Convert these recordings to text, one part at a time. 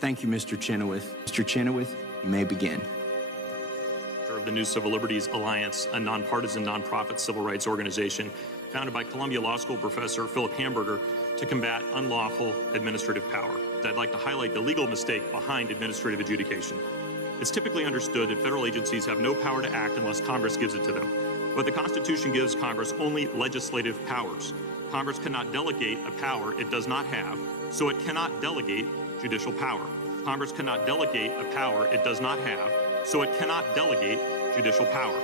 Thank you, Mr. Chenoweth. Mr. Chenoweth, you may begin. Of the New Civil Liberties Alliance, a nonpartisan, nonprofit civil rights organization founded by Columbia Law School professor Philip Hamburger to combat unlawful administrative power. I'd like to highlight the legal mistake behind administrative adjudication. It's typically understood that federal agencies have no power to act unless Congress gives it to them. But the Constitution gives Congress only legislative powers. Congress cannot delegate a power it does not have, so it cannot delegate judicial power. Congress cannot delegate a power it does not have, so it cannot delegate judicial power.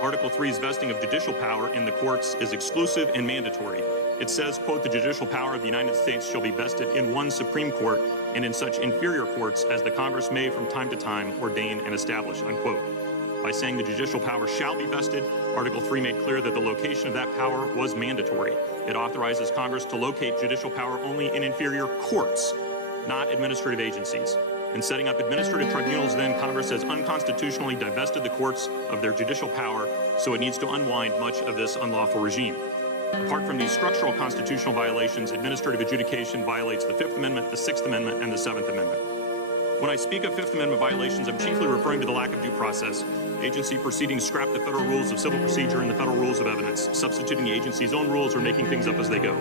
Article 3's vesting of judicial power in the courts is exclusive and mandatory. It says, quote, the judicial power of the United States shall be vested in one Supreme Court and in such inferior courts as the Congress may from time to time ordain and establish, unquote. By saying the judicial power shall be vested, Article 3 made clear that the location of that power was mandatory. It authorizes Congress to locate judicial power only in inferior courts, not administrative agencies. In setting up administrative tribunals, then, Congress has unconstitutionally divested the courts of their judicial power, so it needs to unwind much of this unlawful regime. Apart from these structural constitutional violations, administrative adjudication violates the Fifth Amendment, the Sixth Amendment, and the Seventh Amendment. When I speak of Fifth Amendment violations, I'm chiefly referring to the lack of due process. Agency proceedings scrap the federal rules of civil procedure and the federal rules of evidence, substituting the agency's own rules or making things up as they go.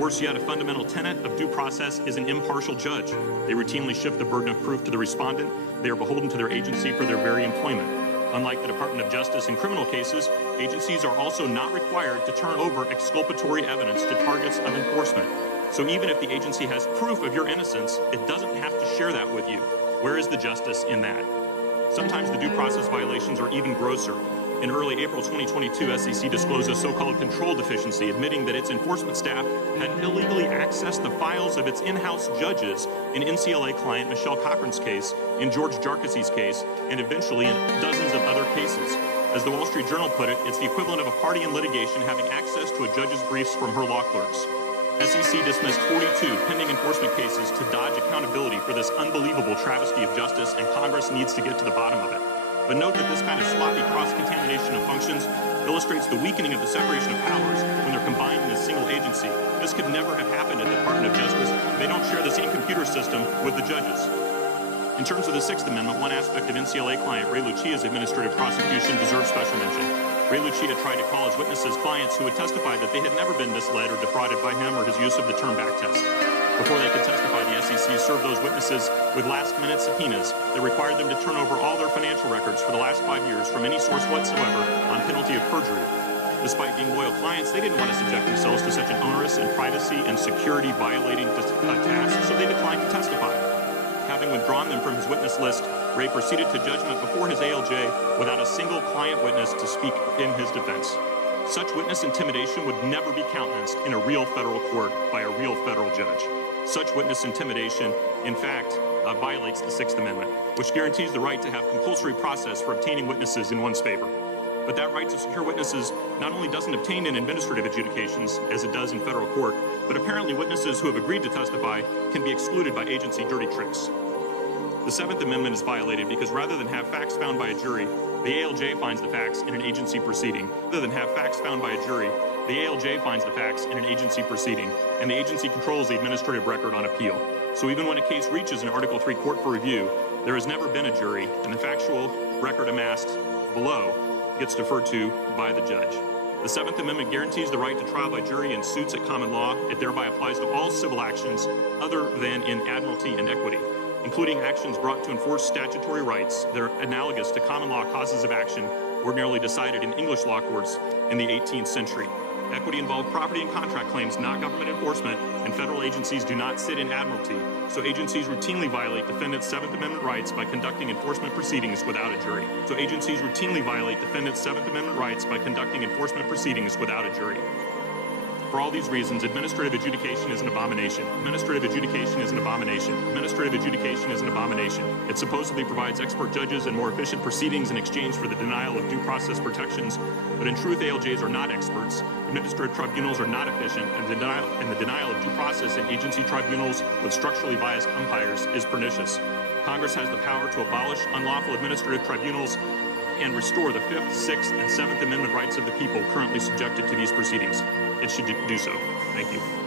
Worse yet, a fundamental tenet of due process is an impartial judge. They routinely shift the burden of proof to the respondent. They are beholden to their agency for their very employment. Unlike the Department of Justice in criminal cases, agencies are also not required to turn over exculpatory evidence to targets of enforcement. So even if the agency has proof of your innocence, it doesn't have to share that with you. Where is the justice in that? Sometimes the due process violations are even grosser. In early April 2022, SEC disclosed a so-called control deficiency, admitting that its enforcement staff had illegally accessed the files of its in-house judges in NCLA client Michelle Cochran's case, in George Jarkis's case, and eventually in dozens of other cases. As the Wall Street Journal put it, it's the equivalent of a party in litigation having access to a judge's briefs from her law clerks. SEC dismissed 42 pending enforcement cases to dodge accountability for this unbelievable travesty of justice, and Congress needs to get to the bottom of it. But note that this kind of sloppy cross-contamination of functions illustrates the weakening of the separation of powers when they're combined in a single agency. This could never have happened at the Department of Justice. They don't share the same computer system with the judges. In terms of the Sixth Amendment, one aspect of NCLA client Ray Lucia's administrative prosecution deserves special mention. Ray Lucia tried to call as witnesses clients who had testified that they had never been misled or defrauded by him or his use of the term back test. Before they could testify, the SEC served those witnesses with last-minute subpoenas that required them to turn over all their financial records for the last 5 years from any source whatsoever on penalty of perjury. Despite being loyal clients, they didn't want to subject themselves to such an onerous and privacy and security violating task, so they declined to testify. Having withdrawn them from his witness list, Ray proceeded to judgment before his ALJ without a single client witness to speak in his defense. Such witness intimidation would never be countenanced in a real federal court by a real federal judge. Such witness intimidation, in fact, violates the Sixth Amendment, which guarantees the right to have compulsory process for obtaining witnesses in one's favor. But that right to secure witnesses not only doesn't obtain in administrative adjudications, as it does in federal court, but apparently witnesses who have agreed to testify can be excluded by agency dirty tricks. The Seventh Amendment is violated because rather than have facts found by a jury, the ALJ finds the facts in an agency proceeding. Rather than have facts found by a jury, the ALJ finds the facts in an agency proceeding, and the agency controls the administrative record on appeal. So even when a case reaches an Article 3 court for review, there has never been a jury, and the factual record amassed below gets deferred to by the judge. The Seventh Amendment guarantees the right to trial by jury in suits at common law. It thereby applies to all civil actions other than in admiralty and equity, including actions brought to enforce statutory rights that are analogous to common law causes of action ordinarily decided in English law courts in the 18th century. Equity involved property and contract claims, not government enforcement, and federal agencies do not sit in admiralty, so agencies routinely violate defendants' Seventh Amendment rights by conducting enforcement proceedings without a jury. So agencies routinely violate defendants' Seventh Amendment rights by conducting enforcement proceedings without a jury. For all these reasons, administrative adjudication is an abomination. Administrative adjudication is an abomination. Administrative adjudication is an abomination. It supposedly provides expert judges and more efficient proceedings in exchange for the denial of due process protections, but in truth, ALJs are not experts. Administrative tribunals are not efficient, and the denial of due process in agency tribunals with structurally biased umpires is pernicious. Congress has the power to abolish unlawful administrative tribunals and restore the Fifth, Sixth, and Seventh Amendment rights of the people currently subjected to these proceedings. It should do so. Thank you.